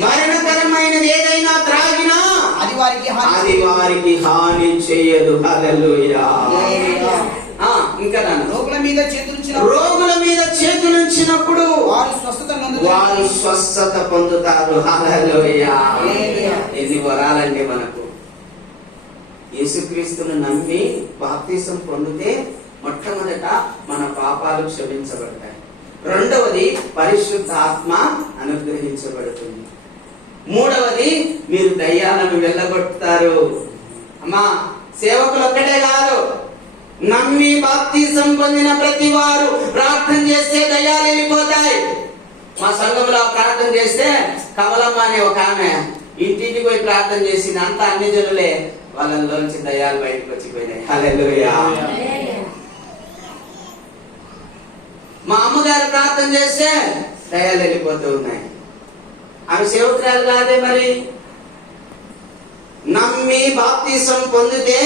మరణకరమైనది ఏదైనా త్రాగినా అది వారికి హాని చేయదు. హల్లెలూయా. ఇంకా రోగుల మీద చేతులుంచినప్పుడు వారు స్వస్థత పొందుతారు. హల్లెలూయా. ఎన్ని వరాలండి మనకు. యేసుక్రీస్తును నమ్మి బాప్తిసం పొందితే మొట్టమొదట మన పాపాలు క్షమించబడతాయి. రెండవది పరిశుద్ధాత్మ అనుగ్రహించబడుతుంది. మూడవది మీరు దయ్యాలను వెళ్ళగొట్టుతారు. అమ్మా, సేవకులు ఒక్కటే కాదు, నమ్మి బాప్తిసం పొందిన ప్రతి వారు ప్రార్థన చేస్తే దయ్యాలు వెళ్ళిపోతాయి. మా సంఘంలో ప్రార్థన చేస్తే కమలమ్మ అనే ఒక ఆమె ఇంటికి పోయి ప్రార్థన చేసింది. అంతా అన్ని జనులే, వాళ్ళలోంచి దయ్యాలు బయటకు వచ్చిపోయినాయి. హల్లెలూయా. మా అమ్మగారు ప్రార్థన చేస్తే దయ్యాలు వెళ్ళిపోతూ ఉన్నాయి. ఆమె సేవకురాలు కాదే. మరి నమ్మి బాప్తిసం పొందితే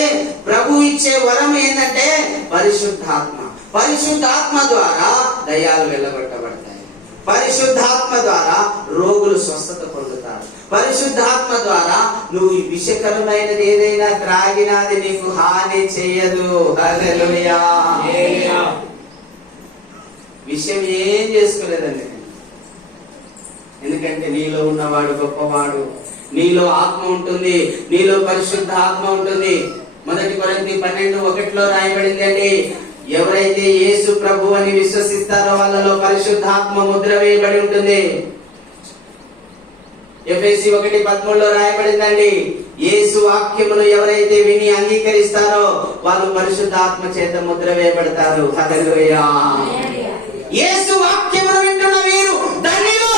ప్రభు ఇచ్చే వరం ఏంటంటే పరిశుద్ధాత్మ. పరిశుద్ధాత్మ ద్వారా దయ్యాలు వెళ్ళగొట్టబడతాయి. పరిశుద్ధాత్మ ద్వారా రోగులు స్వస్థత పొందుతారు. పరిశుద్ధాత్మ ద్వారా నువ్వు విషకరమైనది ఏదైనా త్రాగినాది నీకు హాని చేయదు. హల్లెలూయా. విషయం ఏం చేసుకోలేదండి. ఎందుకంటే నీలో ఉన్నవాడు గొప్పవాడు. నీలో ఆత్మ ఉంటుంది, నీలో పరిశుద్ధ ఆత్మ ఉంటుంది. 1 కొరింథీ 12:1 రాయబడింది అండి, ఎవరైతే యేసు ప్రభు అని విశ్వసిస్తారో వాళ్ళలో పరిశుద్ధాత్మ ముద్ర వేయబడి ఉంటుంది. ఎఫెసీ 1:13 రాయబడిందండి, యేసు వాక్యమును ఎవరైతే విని అంగీకరిస్తారో వాళ్ళు పరిశుద్ధాత్మ చేత ముద్ర వేయబడతారు. హల్లెలూయా. యేసు వాక్యమును వింటున్న మీరు ధన్యులు.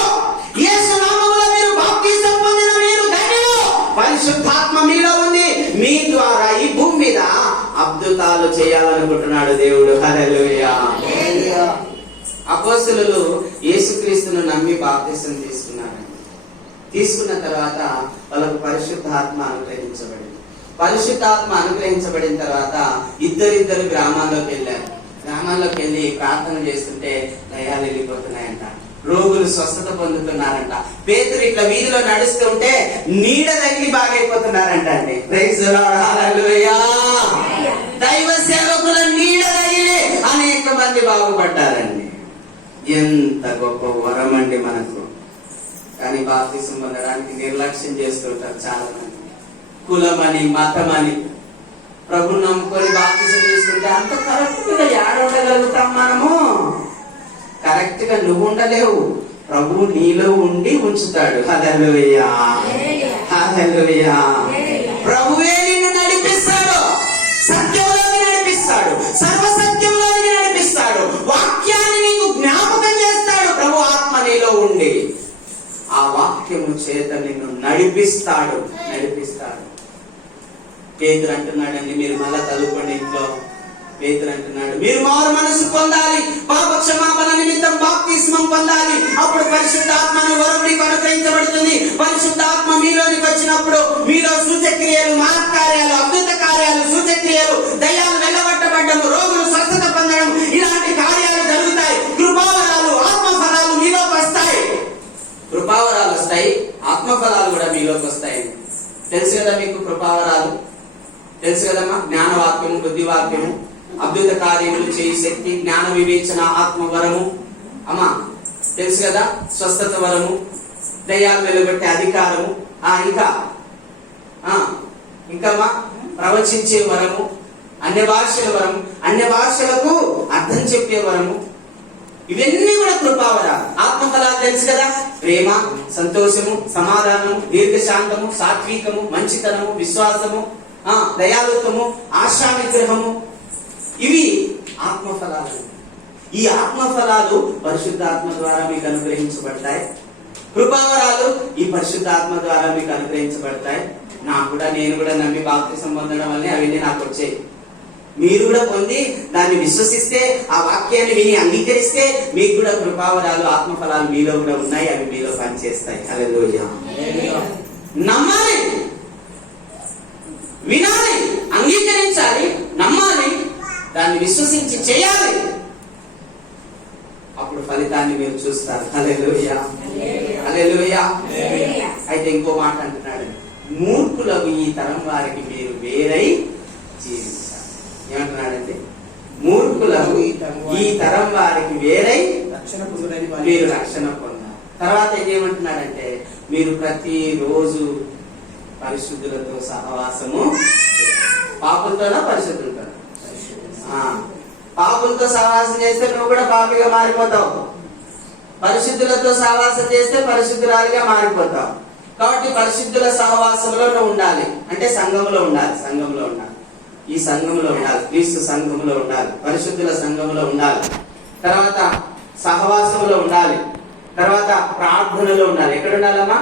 యేసు నామములో మీరు బాప్తిసం పొందిన మీరు ధన్యులు. పరిశుద్ధాత్మ మీలో ఉంది. మీ ద్వారా ఈ భూమి మీద అద్భుతాలు చేయాలనుకుంటున్నాడు దేవుడు. హల్లెలూయా. అపోస్తలులు యేసుక్రీస్తును నమ్మి బాప్తిసం తీసుకున్న తర్వాత వాళ్ళకు పరిశుద్ధాత్మ అనుగ్రహించబడింది. పరిశుద్ధాత్మ అనుగ్రహించబడిన తర్వాత ఇద్దరిద్దరు గ్రామాల్లోకి వెళ్ళారు. గ్రామాల్లోకి వెళ్ళి ప్రార్థన చేస్తుంటే దయ్యాలు వెళ్ళిపోతున్నాయంట, రోగులు స్వస్థత పొందుతున్నారంట. పేతురు ఇట్లా వీధిలో నడుస్తుంటే నీడ తగిలి బాగైపోతున్నారంట అండి. Praise the Lord. హల్లెలూయా. దైవ సేవకుల నీడ తగిలి అనేక మంది బాగుపడ్డారండి. ఎంత గొప్ప వరం అండి మనకు. కానీ బాప్తిసం పొందడానికి నిర్లక్ష్యం చేస్తుంటారు చాలా మంది. కులమని, మతమని ప్రభు నమ్ముకొని బాప్తిసం తీసుకుంటే అంత కరెక్ట్ గా ఏడ ఉండగలుగుతాం మనము? కరెక్ట్ గా నువ్వు ఉండలేవు, ప్రభు నీలో ఉండి ఉంచుతాడు. హల్లెలూయా. హల్లెలూయా. ప్రభువే నిన్ను నడిపిస్తాడు, సత్యంలోకి నడిపిస్తాడు, సర్వసత్యంలోకి నడిపిస్తాడు. వాక్యాన్ని నీకు జ్ఞాపకం చేస్తాడు. ప్రభు ఆత్మ నీలో ఉండి ఆ వాక్యము చేత నిన్ను నడిపిస్తాడు. పేతురు అంటున్నాడండి, మీరు మళ్ళా చదువుకోండి ఇంట్లో. పేతురు అంటున్నాడు, మీరు మారు మనసు పొందాలి, పాప క్షమాపణ నిమిత్తం బాప్తిస్మం పొందాలి. అప్పుడు పరిశుద్ధాత్మను వరం మీకు అనుగ్రహించబడుతుంది. పరిశుద్ధాత్మ మీలోనికి వచ్చినప్పుడు మీలో సూచక్రియలు, మహత్కార్యాలు, అద్భుత కార్యాలు, సూచక్రియలు, దయ్యాలు వెళ్ళగొట్టబడ్డము, రోగులు స్వస్థత పొందడం, ఇలాంటి కార్యాలు జరుగుతాయి. కృపావరాలు, ఆత్మఫలాలు మీలోకి వస్తాయి. కృపావరాలు వస్తాయి, ఆత్మఫలాలు కూడా మీలోకి వస్తాయి. తెలుసు కదా మీకు కృపావరాలు. తెలుసు కదమ్మా, జ్ఞానవాక్యము, బుద్ధివాక్యము, అద్భుత కార్యములు చేయి శక్తి, జ్ఞాన వివేచన, ఆత్మవరము, అమ్మా తెలుసు కదా, స్వస్థత వరము, దయ్యాలు వెలువట్టే అధికారము, ఇంకా ప్రవచించే వరము, అన్య భాషల వరము, అన్య భాషలకు అర్థం చెప్పే వరము, ఇవన్నీ కూడా కృపావరాలు. ఆత్మఫలాలు తెలుసు కదా, ప్రేమ, సంతోషము, సమాధానము, దీర్ఘశాంతము, సాత్వికము, మంచితనము, విశ్వాసము, దయాలుత్వము, ఆశా నిగ్రహము, ఇవి ఆత్మఫలాలు. ఈ ఆత్మఫలాలు పరిశుద్ధాత్మ ద్వారా మీకు అనుగ్రహించబడతాయి. కృపావరాలు ఈ పరిశుద్ధాత్మ ద్వారా మీకు అనుగ్రహించబడతాయి. నేను కూడా నమ్మి బాప్తిసం పొందడం వల్లే అవన్నీ నాకు వచ్చాయి. మీరు కూడా పొంది దాన్ని విశ్వసిస్తే, ఆ వాక్యాన్ని విని అంగీకరిస్తే మీకు కూడా కృపావరాలు, ఆత్మఫలాలు మీలో కూడా ఉన్నాయి. అవి మీలో పనిచేస్తాయి. హల్లెలూయా. నమ్మాలి, వినాలి, అంగీకరించాలి, నమ్మాలి, దాన్ని విశ్వసించి చేయాలి. అప్పుడు ఫలితాన్ని మీరు చూస్తారు. హల్లెలూయా, హల్లెలూయా. అయితే ఇంకో మాట అంటున్నాడు, మూర్ఖులకు ఈ తరం వారికి మీరు వేరై జీవించాలి. ఏమంటున్నాడంటే, మూర్ఖులకు ఈ తరం వారికి వేరై మీరు రక్షణ పొందాలి. తర్వాత ఏమంటున్నాడంటే, మీరు ప్రతిరోజు పరిశుద్ధులతో సహవాసము, పాపులతోనా పరిశుద్ధులతో? పాపులతో సహవాసం చేస్తే నువ్వు కూడా పాపిగా మారిపోతావు. పరిశుద్ధులతో సహవాసం చేస్తే పరిశుద్ధురాలిగా మారిపోతావు. కాబట్టి పరిశుద్ధుల సహవాసంలో నువ్వు ఉండాలి. అంటే సంఘంలో ఉండాలి. సంఘంలో ఉండాలి. ఈ సంఘంలో ఉండాలి. క్రీస్తు సంఘంలో ఉండాలి. పరిశుద్ధుల సంఘంలో ఉండాలి. తర్వాత సహవాసంలో ఉండాలి. తర్వాత ప్రార్థనలో ఉండాలి. ఎక్కడ ఉండాలమ్మా?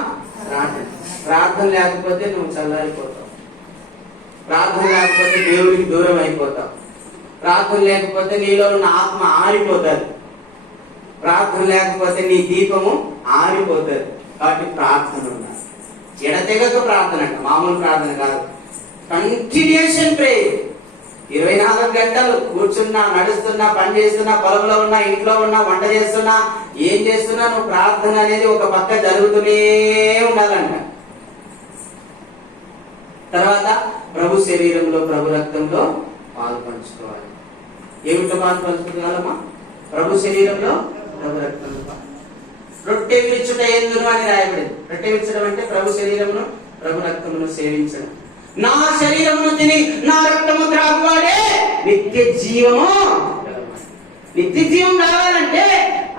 ప్రార్థన లేకపోతే నువ్వు చల్లారిపోతావు. ప్రార్థన లేకపోతే దేవుడికి దూరం అయిపోతావు. ప్రార్థన లేకపోతే నీలో ఉన్న ఆత్మ ఆరిపోతుంది. ప్రార్థన లేకపోతే నీ దీపము ఆరిపోతుంది. కాబట్టి ప్రార్థన ఉండాలి. ఎడతెగక ప్రార్థన అంట, మామూలు ప్రార్థన కాదు. Continuation prayer. 24 గంటలు కూర్చున్నా, నడుస్తున్నా, పని చేస్తున్నా, పొలంలో ఉన్నా, ఇంట్లో ఉన్నా, వంట చేస్తున్నా, ఏం చేస్తున్నా నువ్వు ప్రార్థన అనేది ఒక పక్క జరుగుతూనే ఉండాలంట. తర్వాత ప్రభు శరీరంలో, ప్రభు రక్తంలో పాలు పంచుకోవాలి. ఏమిటో పాలు పంచుకోవాలమ్మా? ప్రభు శరీరంలో, ప్రభు రక్తంలో. రొట్టె విరుచుట ఎందును అని రాయబడింది. రొట్టె విరుచడం అంటే ప్రభు శరీరమును, ప్రభు రక్తమును సేవించడం. నా శరీరమును తిని నా రక్తము త్రాగువాడే నిత్య జీవము. నిత్య జీవం కావాలంటే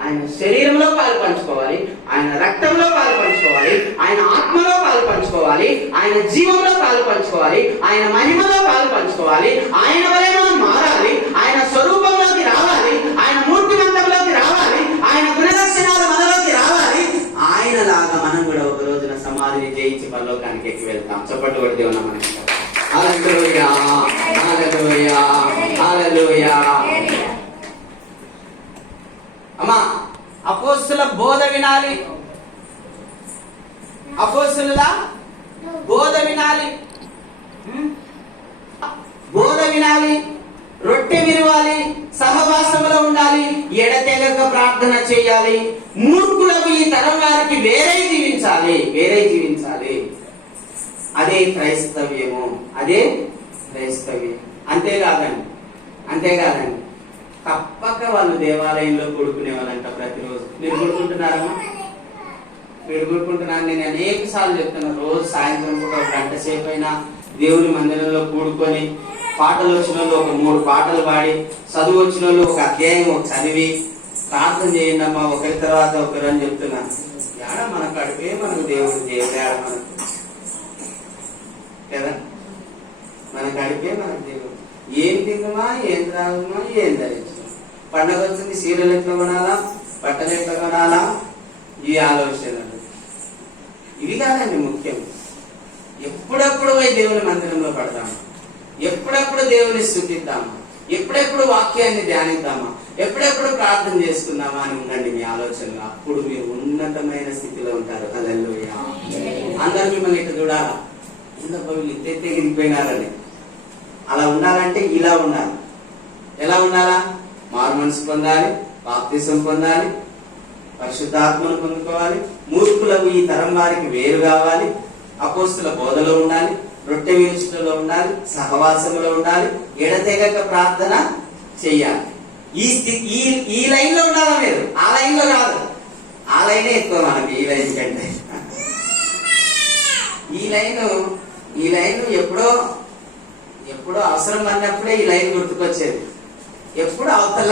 ఆయన శరీరంలో పాలు పంచుకోవాలి, ఆయన రక్తంలో పాలు పంచుకోవాలి, ఆయన ఆత్మలో పాలు పంచుకోవాలి, ఆయన జీవంలో పాలు పంచుకోవాలి, ఆయన మహిమలో పాలు పంచుకోవాలి. ఆయన వలె మనం మారాలి, ఆయన స్వరూపంలోకి రావాలి, ఆయన మూర్తిమంతంలోకి రావాలి, ఆయన గుణలక్షణాలు మనలోకి రావాలి. ఆయనలాగా మనం కూడా ఒక రోజున సమాధిని జయించి పరలోకానికి ఎక్కి వెళ్తాం. చప్పట్లు కొడితే ఉన్నాం మనకి. హల్లెలూయా, హల్లెలూయా, హల్లెలూయా. అమ్మా, అపోస్తుల బోధ వినాలి. అపోస్తుల బోధ వినాలి, బోధ వినాలి, రొట్టె వినవాలి, సహవాసంలో ఉండాలి, ఎడతెగక ప్రార్థన చేయాలి. మూర్ఖులకు ఈ తరం వారికి వేరే జీవించాలి, వేరే జీవించాలి. అదే క్రైస్తవ్యము, అదే క్రైస్తవ్యం. అంతేకాదండి, అంతేకాదండి, తప్పక వాళ్ళు దేవాలయంలో కూడుకునే వాళ్ళంట ప్రతిరోజు. మీరు కూడుకుంటున్నారమ్మా? మీరు కూడుకుంటున్నారు. నేను అనేక సార్లు చెప్తున్నా, రోజు సాయంత్రం కూడా 1 గంట సేపు అయినా దేవుని మందిరంలో కూడుకొని, పాటలు వచ్చిన వాళ్ళు ఒక 3 పాటలు పాడి, చదువు వచ్చిన వాళ్ళు ఒక అధ్యాయం చదివి ప్రార్థన చేయండి అమ్మా, ఒకరి తర్వాత ఒకరు అని చెప్తున్నాను. ఏడ మన కడిపే మనకు దేవుడు చేయడాడ మనకు కదా, మన కడిపే మనకు దేవుడు. ఏం తిందమా, ఏం త్రాగమా, ఏం ధరించమా, పండగ వచ్చింది సీరియల్ ఎట్లా కొనాలా, బట్టలు ఎట్లా కొనాలా, ఈ ఆలోచనలు ఇవి కాదండి ముఖ్యం. ఎప్పుడెప్పుడు పోయి దేవుని మందిరంలో పడతాము, ఎప్పుడెప్పుడు దేవుని స్తుతిద్దామా, ఎప్పుడెప్పుడు వాక్యాన్ని ధ్యానిద్దామా, ఎప్పుడెప్పుడు ప్రార్థన చేసుకుందామా అని ఉండండి మీ ఆలోచనలు. అప్పుడు మీరు ఉన్నతమైన స్థితిలో ఉంటారు. హల్లెలూయా. అందరు మిమ్మల్ని ఇట్లా చూడాలా, వీళ్ళు ఎగిరిపోయినారని. అలా ఉండాలంటే ఇలా ఉండాలి. ఎలా ఉండాలా? మారు మనసు పొందాలి, బాప్తిసం పొందాలి, పరిశుద్ధాత్మను పొందుకోవాలి. మూర్ఖులకు ఈ తరం వారికి వేరు కావాలి, అపోస్తుల బోధలో ఉండాలి, రొట్టె విరుచుటలో ఉండాలి, సహవాసంలో ఉండాలి, ఎడతెగక ప్రార్థన చెయ్యాలి. ఈ లైన్ లో ఉండాలా మీరు? ఆ లైన్ లో కాదు. ఆ లైనే ఎక్కువ మనకి ఈ లైన్ కంటే. ఈ లైన్ ఎప్పుడో అవసరం అన్నప్పుడే ఈ లైన్ గుర్తుకొచ్చేది. ఎప్పుడు అవతల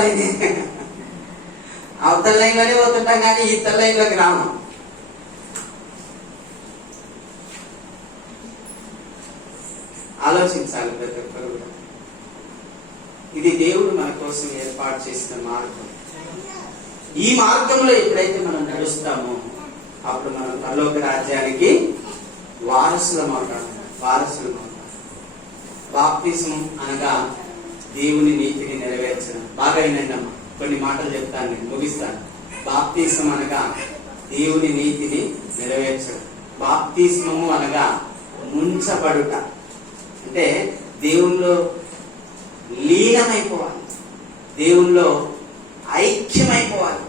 లైన్లోనే పోతుంటాం కానీ ఇతర లైన్లోకి రాము. ఆలోచించాలి ప్రతి ఒక్కరు కూడా. ఇది దేవుడు మన కోసం ఏర్పాటు చేసిన మార్గం. ఈ మార్గంలో ఎప్పుడైతే మనం నడుస్తామో అప్పుడు మనం పరలోక రాజ్యానికి వారసులమవుతాం. బాప్తిసం అనగా దేవుని నీతిని నెరవేర్చడం. బాగా వినండి అమ్మా, కొన్ని మాటలు చెప్తాను, నేను ముగిస్తాను. బాప్తిసం అనగా దేవుని నీతిని నెరవేర్చడం. బాప్తిస్మము అనగా ముంచబడుట, అంటే దేవుల్లో లీనమైపోవాలి, దేవుల్లో ఐక్యమైపోవాలి,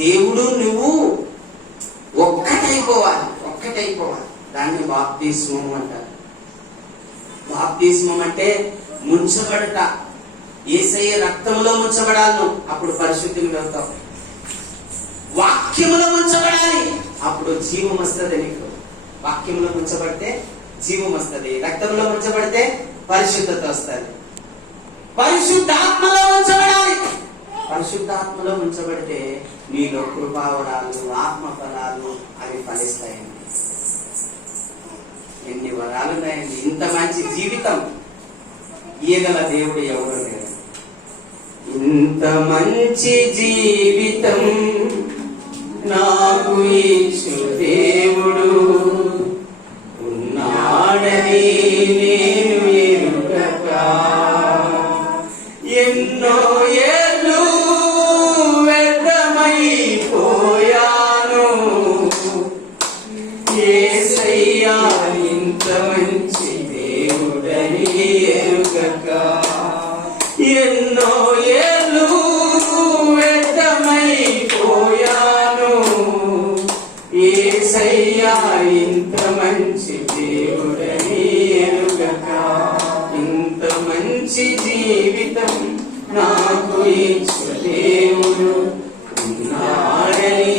దేవుడు నువ్వు ఒక్కటైపోవాలి. దాన్ని బాప్తిస్మం అంటారు. బాప్తిస్మం అంటే ముంచబడుట. యేసయ్య రక్తంలో ముంచబడాలి, అప్పుడు పరిశుద్ధులు అవుతావు. వాక్యములో ముంచబడాలి, అప్పుడు జీవం వస్తుంది నీకు. వాక్యంలో ముంచబడితే జీవం వస్తుంది, రక్తంలో ముంచబడితే పరిశుద్ధత వస్తుంది. పరిశుద్ధాత్మలో ఉంచబడాలి. పరిశుద్ధాత్మలో ఉంచబడితే నీలో కృపావరాలు, ఆత్మ ఫలాలు అవి ఫలిస్తాయండి. ఎన్ని వరాలు ఉన్నాయండి! ఇంత మంచి జీవితం ఇయ్యగల దేవుడు ఎవరు లేరు. ఇంత మంచి జీవితం నాకు ఇచ్చు దేవుడు ఉన్నాడని నేను ఎరుగక ఎన్నో ఏళ్ళు వ్యర్థమైపోయాను. యేసయ్యా ఇంత మంచి దేవుడని ఎరుగక ఎన్నో ఏళ్ళు వ్యర్థమైపోయాను. యేసయ్యా ఇంత మంచి దేవుడని ఎరుగక ఇంత మంచి జీవితం నాకు ఇచ్చు దేవుడు ఉన్నాడని